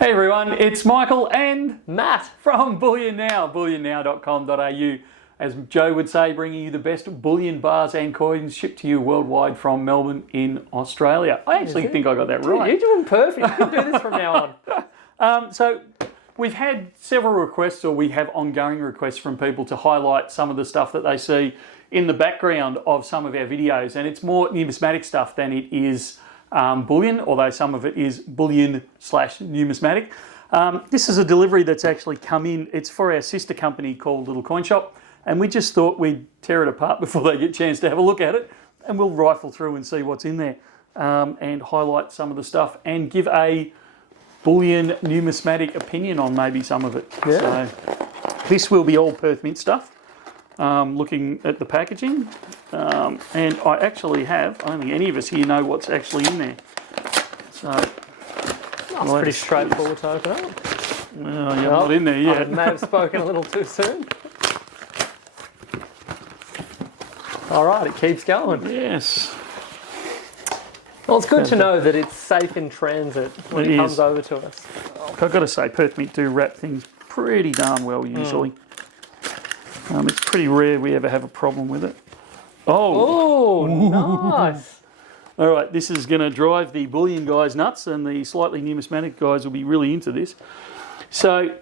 Hey everyone, it's Michael and Matt from Bullion Now, bullionnow.com.au. As Joe would say, bringing you the best bullion bars and coins shipped to you worldwide from Melbourne in Australia. I actually think I got that right. You're doing perfect. You can do this from now on. So we've had several requests, or we have ongoing requests from people to highlight some of the stuff that they see in the background of some of our videos. And it's more numismatic stuff than it is bullion, although some of it is bullion/numismatic. This is a delivery that's actually come in. It's for our sister company called Little Coin Shop, and we just thought we'd tear it apart before they get a chance to have a look at it, and we'll rifle through and see what's in there, and highlight some of the stuff and give a bullion numismatic opinion on maybe some of it. Yeah. So this will be all Perth Mint stuff. Looking at the packaging, and I actually have, I don't think any of us here know what's actually in there. So That's pretty straightforward to open up. Well, you're not in there yet. I may have spoken a little too soon. All right, it keeps going. Yes. Well, it's good to know that it's safe in transit when it comes over to us. I've got to say, Perth Mint do wrap things pretty darn well usually. It's pretty rare we ever have a problem with it. Oh, nice. All right, this is going to drive the bullion guys nuts, and the slightly numismatic guys will be really into this. So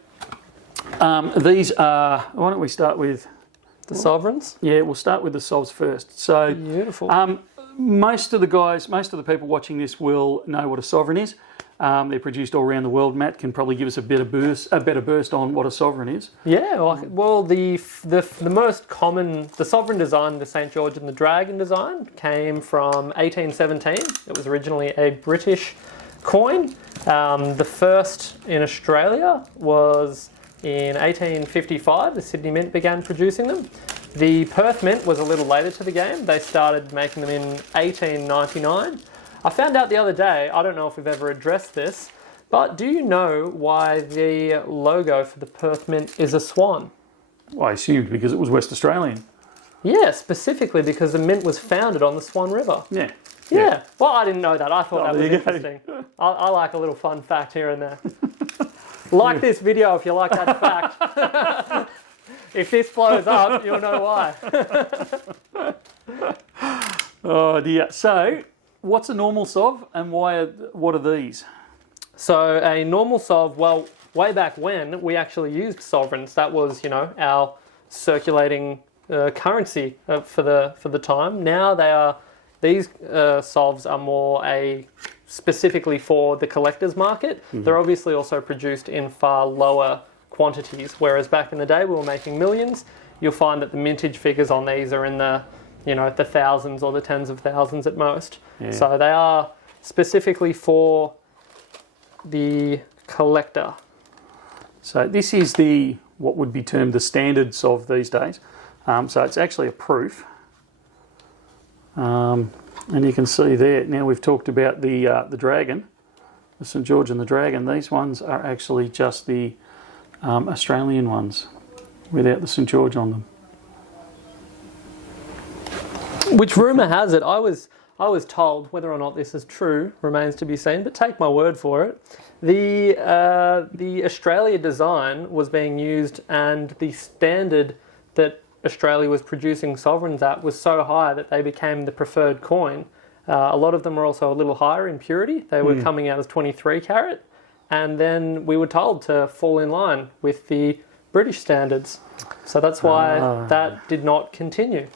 these are, why don't we start with the sovereigns? Yeah, we'll start with the sovs first. So beautiful. Most of the people watching this will know what a sovereign is. They're produced all around the world. Matt can probably give us a better burst on what a sovereign is. Yeah, well, the most common, the sovereign design, the St. George and the Dragon design, came from 1817. It was originally a British coin. The first in Australia was in 1855. The Sydney Mint began producing them. The Perth Mint was a little later to the game. They started making them in 1899. I found out the other day, I don't know if we've ever addressed this, but do you know why the logo for the Perth Mint is a swan? Well, I assumed because it was West Australian. Yeah, specifically because the mint was founded on the Swan River. Yeah. Well, I didn't know that. I thought that was interesting. I like a little fun fact here and there. Like this video if you like that fact. If this blows up, you'll know why. Oh dear. So, what's a normal sov, and what are these? So a normal sov, well, way back when we actually used sovereigns. That was, our circulating currency for the time. Now these sovs are more specifically for the collector's market. Mm-hmm. They're obviously also produced in far lower quantities, whereas back in the day we were making millions. You'll find that the mintage figures on these are in the thousands or the tens of thousands at most. Yeah. So they are specifically for the collector. So this is what would be termed the standard sov these days. So it's actually a proof. And you can see there, now we've talked about the dragon, the St. George and the Dragon. These ones are actually just the Australian ones without the St. George on them. Which rumour has it, I was told, whether or not this is true remains to be seen, but take my word for it, the Australia design was being used, and the standard that Australia was producing sovereigns at was so high that they became the preferred coin. A lot of them were also a little higher in purity. They were coming out as 23 carat, and then we were told to fall in line with the British standards. So that's why that did not continue.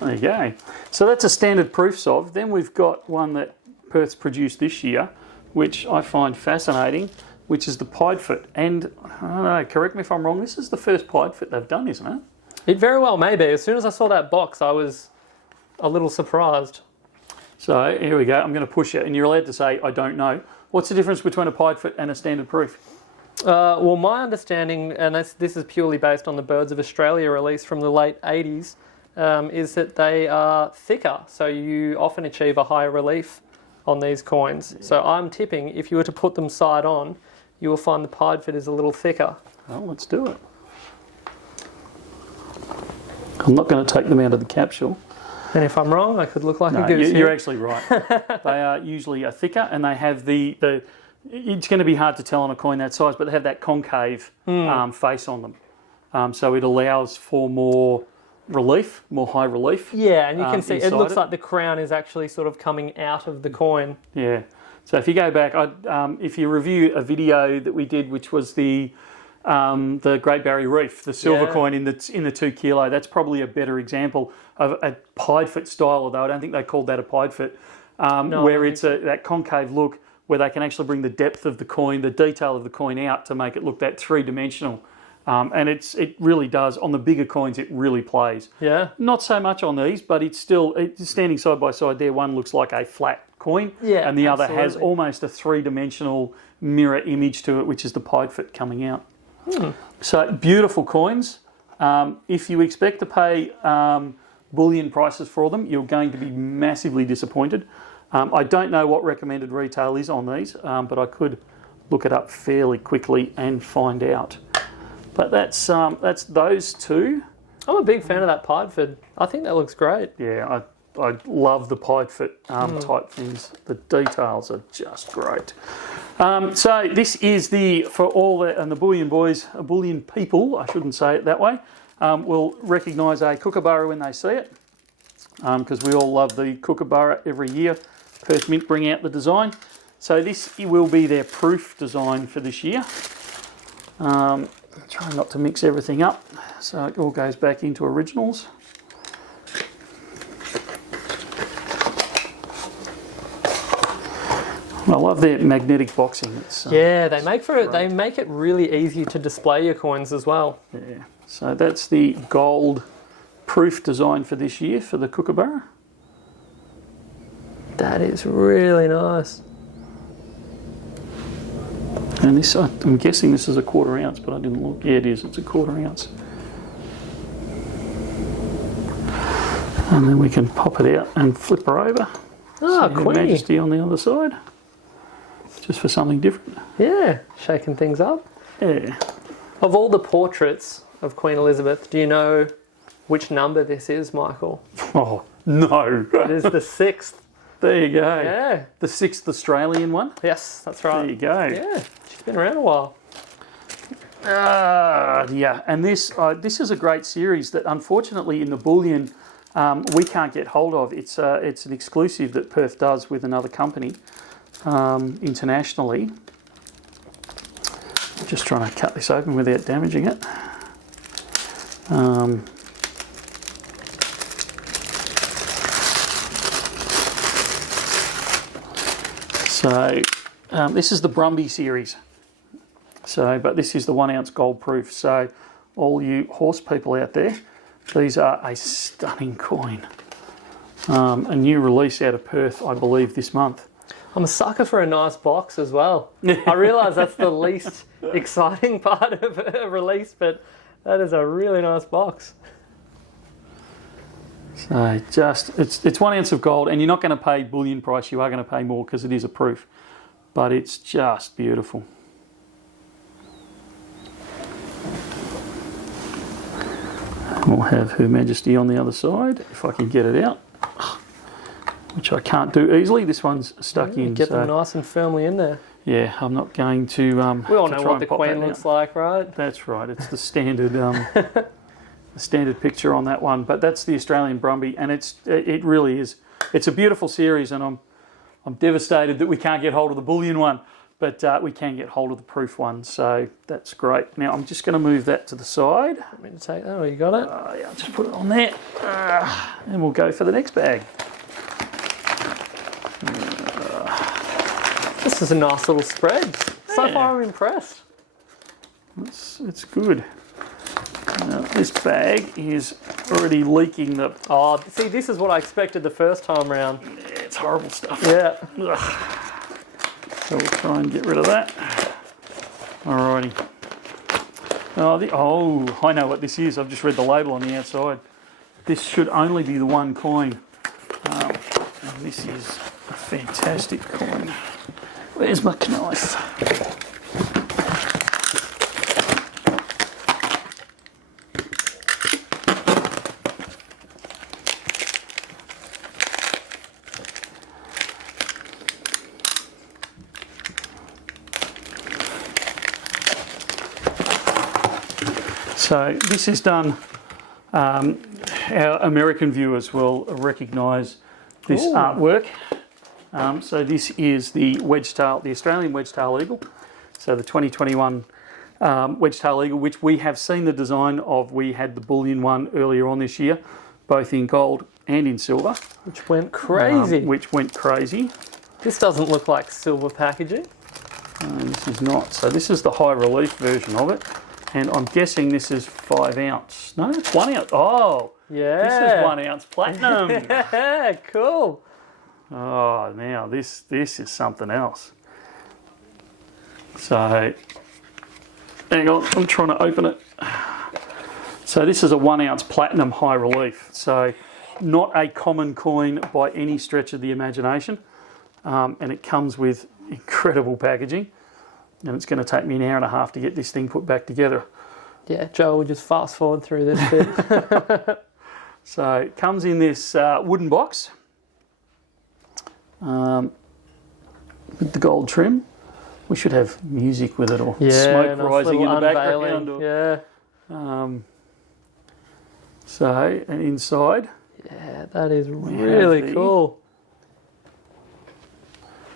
There you go. So that's a standard proof sov. Then we've got one that Perth's produced this year, which I find fascinating, which is the Piedfort. And I don't know, correct me if I'm wrong, this is the first Piedfort they've done, isn't it? It very well may be. As soon as I saw that box, I was a little surprised. So here we go. I'm going to push it, and you're allowed to say, I don't know. What's the difference between a Piedfort and a standard proof? Well, my understanding, and this is purely based on the Birds of Australia release from the late 80s, is that they are thicker, so you often achieve a higher relief on these coins. So I'm tipping if you were to put them side on, you will find the Piedfort is a little thicker. Well, let's do it. I'm not going to take them out of the capsule. And if I'm wrong, I could look like a goose. You're actually right. They are usually thicker, and they have the it's going to be hard to tell on a coin that size, but they have that concave face on them. So it allows for more relief, more high relief. Yeah, and you can see it looks it. like the crown is actually sort of coming out of the coin. Yeah. So if you go back, if you review a video that we did, which was the Great Barrier Reef, the silver coin in the 2 kilo, that's probably a better example of a Piedfort style, although I don't think they called that a Piedfort, where it's that concave look where they can actually bring the depth of the coin, the detail of the coin out to make it look that three-dimensional. And it really does. On the bigger coins, it really plays. Yeah. Not so much on these, but it's standing side by side there. One looks like a flat coin, and the other has almost a three-dimensional mirror image to it, which is the Piedfort coming out. So beautiful coins. If you expect to pay bullion prices for them, you're going to be massively disappointed. I don't know what recommended retail is on these, but I could look it up fairly quickly and find out. But that's those two. I'm a big fan of that Piedfort. I think that looks great. Yeah, I love the Piedfort type things. The details are just great. So this is for all the bullion boys, bullion people, I shouldn't say it that way, will recognise a Kookaburra when they see it, because we all love the Kookaburra every year. Perth Mint bring out the design. So this will be their proof design for this year. Try not to mix everything up, so it all goes back into originals. I love their magnetic boxing. They make it really easy to display your coins as well. Yeah. So that's the gold proof design for this year for the Kookaburra. That is really nice. And this, I'm guessing this is a 1/4 ounce, but I didn't look. Yeah, it is. It's a 1/4 ounce. And then we can pop it out and flip her over. Oh, so Her Queenie. Majesty on the other side. Just for something different. Yeah, shaking things up. Yeah. Of all the portraits of Queen Elizabeth, do you know which number this is, Michael? Oh, no. It is the 6th. There you go. Yeah. The 6th Australian one. Yes, that's right. There you go. Yeah, she's been around a while. Yeah, and this is a great series that unfortunately in the bullion we can't get hold of. It's an exclusive that Perth does with another company internationally. Just trying to cut this open without damaging it. So this is the Brumby series. But this is the 1 ounce gold proof. So all you horse people out there, these are a stunning coin. A new release out of Perth, I believe, this month. I'm a sucker for a nice box as well. I realise that's the least exciting part of a release, but that is a really nice box. So it's 1 ounce of gold, and you're not going to pay bullion price. You are going to pay more because it is a proof, but it's just beautiful. We'll have Her Majesty on the other side if I can get it out, which I can't do easily. This one's stuck in. Get them nice and firmly in there. Yeah, I'm not going to. We all know what the Queen looks like, right? That's right. It's the standard. The standard picture on that one, but that's the Australian Brumby, and it really is. It's a beautiful series, and I'm devastated that we can't get hold of the bullion one, but we can get hold of the proof one, so that's great. Now I'm just going to move that to the side. Want me to take that? Oh, you got it? Yeah, I'll just put it on there, and we'll go for the next bag. This is a nice little spread. So far, I'm impressed. It's good. This bag is already leaking the... Oh, see, this is what I expected the first time round. Yeah, it's horrible stuff. Yeah. Ugh. So we'll try and get rid of that. Alrighty. Oh, I know what this is. I've just read the label on the outside. This should only be the one coin. And this is a fantastic coin. Where's my knife? So this is done, our American viewers will recognise this artwork. So this is the wedge-tail, the Australian wedge-tail eagle. So the 2021 wedge-tail eagle, which we have seen the design of. We had the Bullion one earlier on this year, both in gold and in silver. Which went crazy. This doesn't look like silver packaging. This is not. So this is the high relief version of it. And I'm guessing this is 5 ounce. No, it's 1 ounce. Oh, yeah. This is 1 ounce platinum. Yeah, cool. Oh, now this is something else. So, hang on, I'm trying to open it. So this is a 1 ounce platinum high relief. So not a common coin by any stretch of the imagination. And it comes with incredible packaging. And it's going to take me an hour and a half to get this thing put back together. Yeah, Joe will just fast forward through this bit. So it comes in this wooden box with the gold trim. We should have music with it, or smoke rising in the background. So, and inside. Yeah, that is really cool.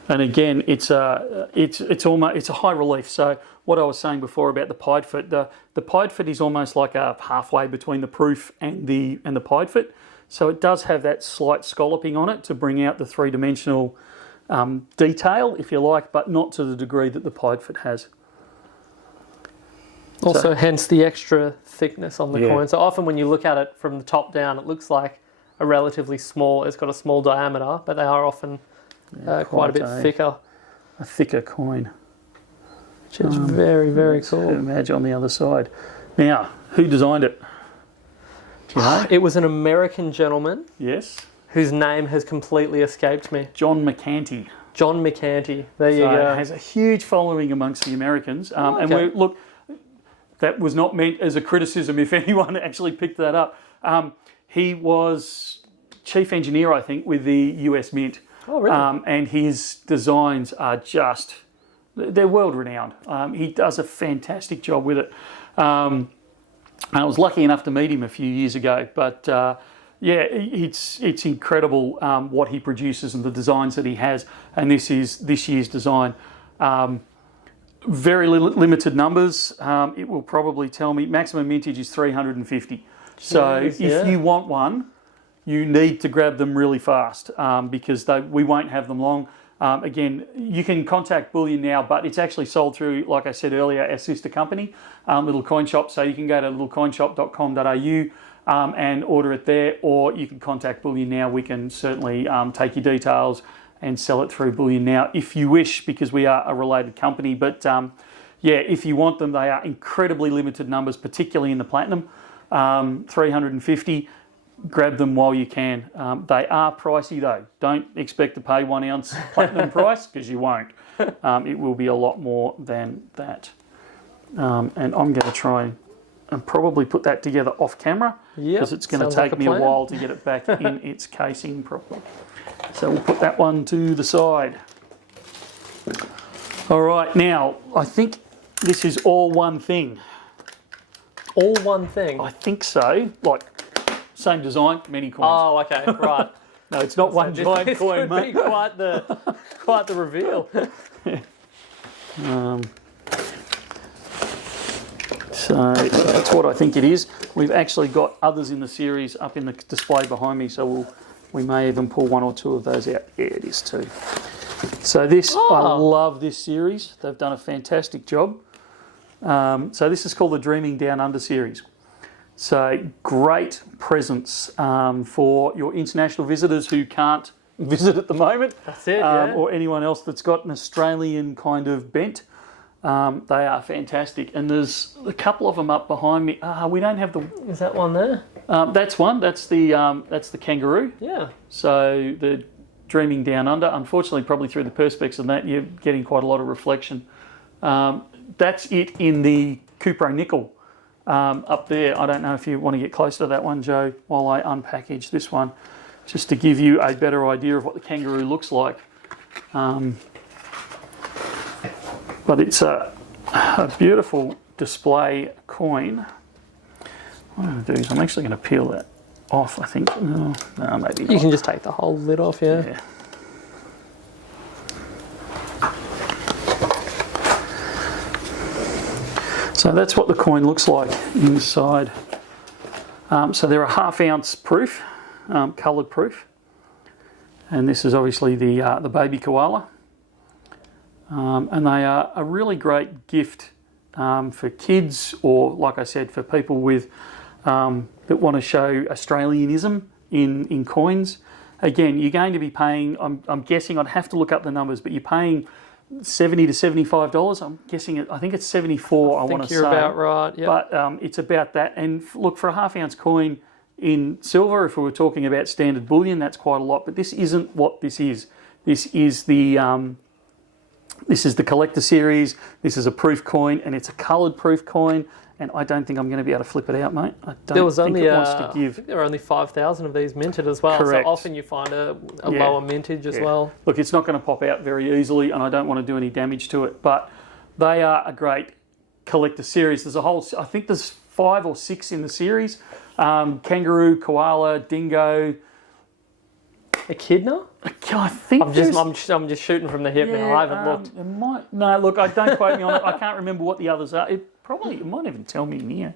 And again, it's a high relief. So what I was saying before about the Piedfort, the Piedfort is almost like a halfway between the proof and the Piedfort. So it does have that slight scalloping on it to bring out the three-dimensional detail, if you like, but not to the degree that the Piedfort has. Also, hence the extra thickness on the coin. So often when you look at it from the top down, it looks like a relatively small, it's got a small diameter, but they are often quite a bit thicker. A thicker coin. Which is very, very cool. Imagine on the other side. Now, who designed it? Do you know? It was an American gentleman. Yes. Whose name has completely escaped me. John McCanty. John McCanty. There you go. Has a huge following amongst the Americans. And look, that was not meant as a criticism if anyone actually picked that up. He was chief engineer, I think, with the US Mint. Oh, really? And his designs are just, they're world renowned. He does a fantastic job with it. I was lucky enough to meet him a few years ago, but it's incredible what he produces and the designs that he has. And this is this year's design. Very limited numbers. It will probably tell me maximum mintage is 350. So if you want one, you need to grab them really fast because we won't have them long. Again, you can contact Bullion Now, but it's actually sold through, like I said earlier, our sister company, Little Coin Shop. So you can go to littlecoinshop.com.au and order it there, or you can contact Bullion Now. We can certainly take your details and sell it through Bullion Now if you wish, because we are a related company. But if you want them, they are incredibly limited numbers, particularly in the platinum, 350. Grab them while you can. They are pricey though. Don't expect to pay 1 ounce platinum price, because you won't. It will be a lot more than that. And I'm going to try and probably put that together off camera, because it's going to take me a while to get it back in its casing properly. So we'll put that one to the side. All right, now I think this is all one thing. All one thing? I think so. Like, same design, many coins. Oh, okay, right. No, it's not one giant coin, mate. This could be quite the reveal. So that's what I think it is. We've actually got others in the series up in the display behind me, so we may even pull one or two of those out. Yeah, it is too. So this, I love this series. They've done a fantastic job. So this is called the Dreaming Down Under series. So great presents for your international visitors who can't visit at the moment. That's it, or anyone else that's got an Australian kind of bent. They are fantastic. And there's a couple of them up behind me. We don't have the... Is that one there? That's one. That's the kangaroo. Yeah. So the Dreaming Down Under. Unfortunately, probably through the perspex and that, you're getting quite a lot of reflection. That's it in the Kookaburra nickel. Up there, I don't know if you want to get closer to that one, Joe, while I unpackage this one, just to give you a better idea of what the kangaroo looks like. But it's a beautiful display coin. What I'm going to do is I'm actually going to peel that off, I think. No, maybe not. You can just take the whole lid off, yeah. So that's what the coin looks like inside. So they're a ½ ounce proof, coloured proof. And this is obviously the baby koala. And they are a really great gift for kids, or like I said, for people with that want to show Australianism in coins. Again, you're going to be paying, I'm guessing, I'd have to look up the numbers, but you're paying $70 to $75. I'm guessing I think it's 74. I want to say. You're about right. Yeah. But it's about that. And look, for a ½ ounce coin in silver, if we were talking about standard bullion, that's quite a lot. But this isn't what this is. This is the collector series. This is a proof coin, and it's a coloured proof coin. And I don't think I'm going to be able to flip it out, mate. I don't think it wants to give. I think there are only 5,000 of these minted as well. Correct. So often you find a lower mintage as well. Look, it's not going to pop out very easily, and I don't want to do any damage to it. But they are a great collector series. There's a whole, I think there's 5 or 6 in the series. Kangaroo, koala, dingo. Echidna? I think I'm just shooting from the hip now. I haven't looked. No, look, I don't quote me on it. I can't remember what the others are. It might even tell me in here.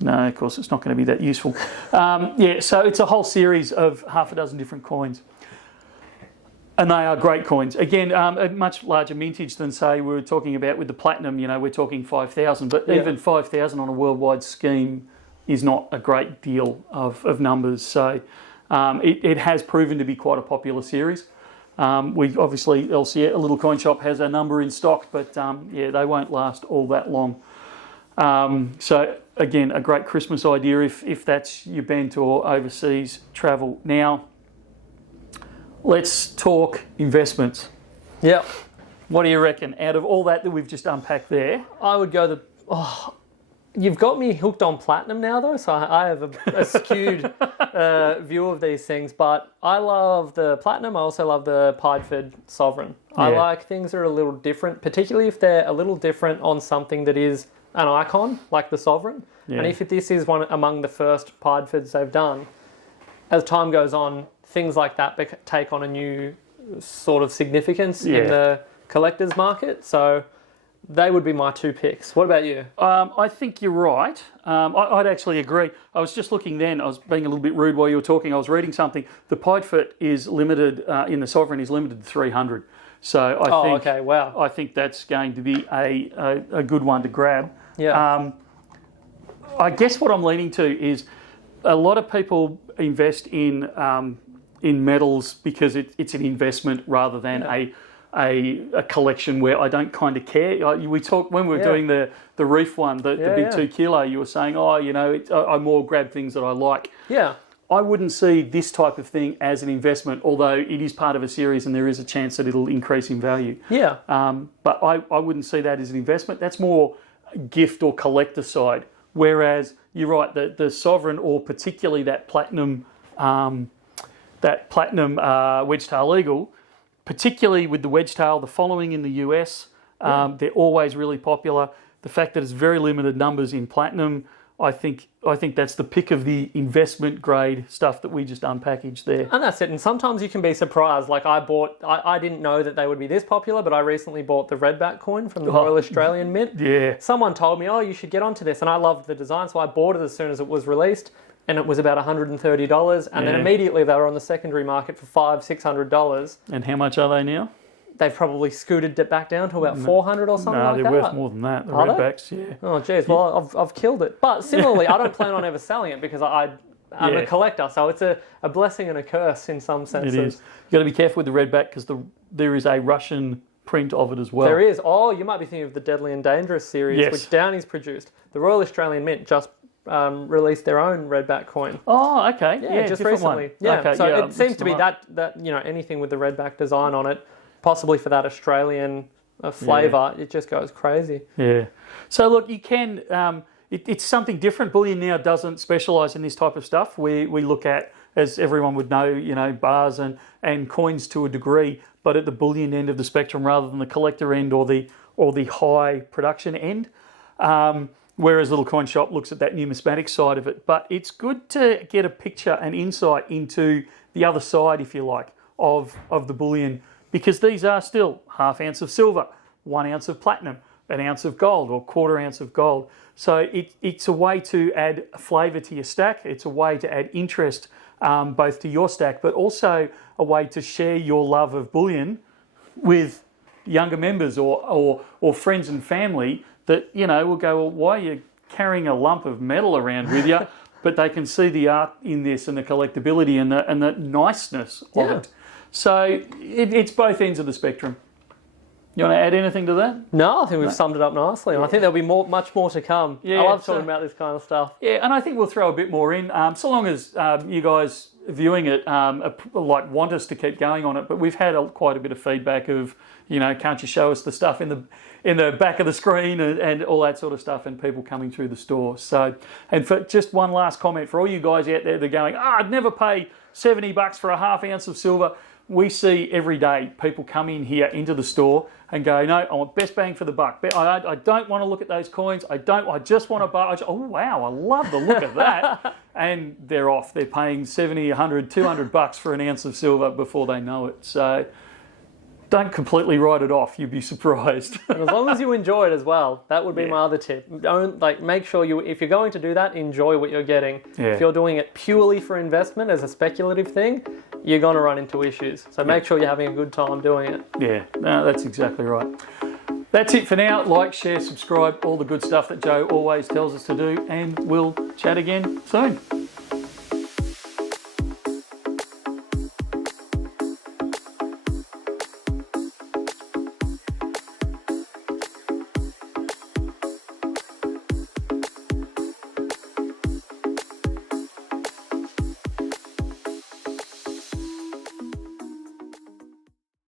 No, of course, it's not going to be that useful. So it's a whole series of half a dozen different coins. And they are great coins. Again, a much larger mintage than, say, we were talking about with the platinum. You know, we're talking 5,000. But even 5,000 on a worldwide scheme is not a great deal of numbers. So it has proven to be quite a popular series. We obviously, LCA, a little coin shop, has a number in stock, but they won't last all that long. So again, a great Christmas idea if that's your bent or overseas travel. Now, let's talk investments. Yeah. What do you reckon? Out of all that we've just unpacked there, I would go you've got me hooked on platinum now, though, so I have a skewed view of these things. But I love the platinum. I also love the Piedfort sovereign. I like things that are a little different, particularly if they're a little different on something that is an icon, like the sovereign. Yeah. And if this is one among the first Piedforts they've done, as time goes on, things like that take on a new sort of significance in the collector's market. So they would be my 2 picks. What about you? I think you're right. I'd actually agree. I was just looking then. I was being a little bit rude while you were talking. I was reading something. The Piedfort is limited, in the sovereign, is limited to 300. So I think that's going to be a good one to grab. Yeah. I guess what I'm leaning to is a lot of people invest in metals because it's an investment rather than a collection where I don't kind of care. We talked when we were doing the reef one, the big 2 kilo. You were saying, I more grab things that I like. Yeah. I wouldn't see this type of thing as an investment, although it is part of a series and there is a chance that it'll increase in value. Yeah. But I wouldn't see that as an investment. That's more gift or collector side. Whereas you're right, the sovereign, or particularly that platinum wedge-tailed eagle, particularly with the wedge-tail, the following in the US, they're always really popular. The fact that it's very limited numbers in platinum, I think that's the pick of the investment grade stuff that we just unpackaged there. And that's it. And sometimes you can be surprised. Like I didn't know that they would be this popular, but I recently bought the redback coin from the Royal Australian Mint. Yeah. Someone told me, you should get onto this. And I loved the design, so I bought it as soon as it was released. And it was about $130. And then immediately they were on the secondary market for $500-$600. And how much are they now? They've probably scooted it back down to about 400 or something like that. No, they're worth more than that. The redbacks, yeah. Oh, geez. Well, I've killed it. But similarly, I don't plan on ever selling it because I'm a collector. So it's a blessing and a curse in some senses. It is. You've got to be careful with the redback because there is a Russian print of it as well. There is. Oh, you might be thinking of the Deadly and Dangerous series, which Downey's produced. The Royal Australian Mint just released their own redback coin. Oh, okay. Yeah, just recently. One. Yeah. Okay, so it seems to be that anything with the redback design on it, possibly for that Australian flavour, it just goes crazy. Yeah. So look, you can. It's something different. Bullion Now doesn't specialise in this type of stuff. We look at, as everyone would know, bars and coins to a degree, but at the bullion end of the spectrum rather than the collector end or the high production end. whereas Little Coin Shop looks at that numismatic side of it. But it's good to get a picture and insight into the other side, if you like, of the bullion, because these are still ½ ounce of silver, 1 ounce of platinum, an ounce of gold or quarter ounce of gold. So it's a way to add flavour to your stack. It's a way to add interest both to your stack, but also a way to share your love of bullion with younger members or friends and family that, you know, will go, well, why are you carrying a lump of metal around with you? But they can see the art in this and the collectability and the niceness of it. So it's both ends of the spectrum. You want to add anything to that? No, I think we've summed it up nicely. And I think there'll be much more to come. Yeah, I love talking about this kind of stuff. Yeah, and I think we'll throw a bit more in, so long as you guys viewing it want us to keep going on it. But we've had quite a bit of feedback of, you know, can't you show us the stuff in the back of the screen and all that sort of stuff, and people coming through the store. So, and for just one last comment for all you guys out there that are going, I'd never pay $70 for a ½ ounce of silver. We see every day people come in here into the store and go, no, I want best bang for the buck. I don't want to look at those coins. I just want to buy. Oh, wow, I love the look of that. And they're off. They're paying $70, $100, $200 for an ounce of silver before they know it. So don't completely write it off. You'd be surprised. And as long as you enjoy it as well, that would be my other tip. Don't make sure if you're going to do that, enjoy what you're getting. Yeah. If you're doing it purely for investment as a speculative thing, you're going to run into issues. So make sure you're having a good time doing it. Yeah, no, that's exactly right. That's it for now. Like, share, subscribe, all the good stuff that Joe always tells us to do, and we'll chat again soon.